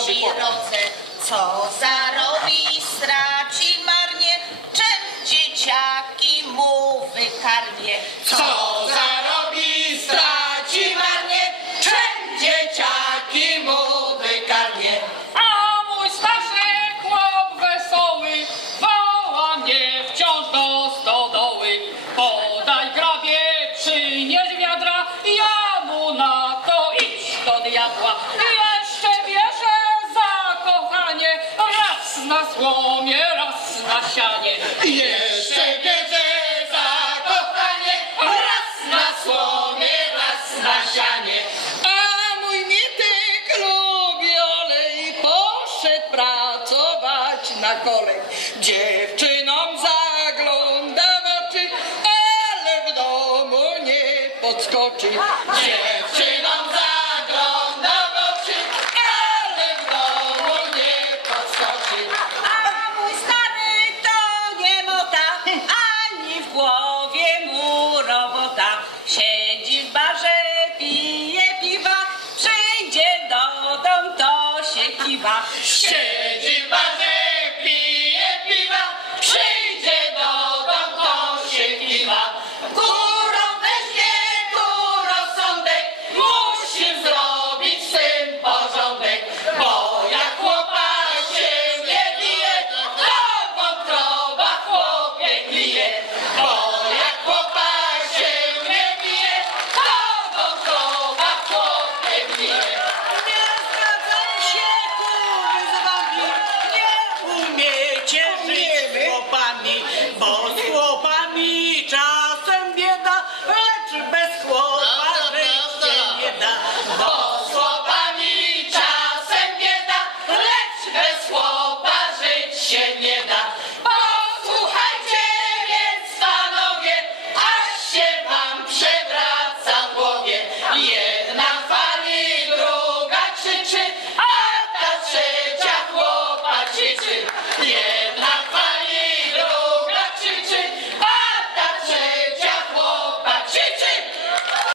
chłopak? sirotce. Co zarobi, straci marnie, czym dzieciaki mu wykarmie. Co zarobi, raz na słomie, raz na sianie. Jeszcze bierze zakochanie, raz na słomie, raz na sianie. A mój Mietek lubi olej, poszedł pracować na kolej. Dziewczynom zagląda w oczy, ale w domu nie podskoczy. Dziewczynom 吧，神经万。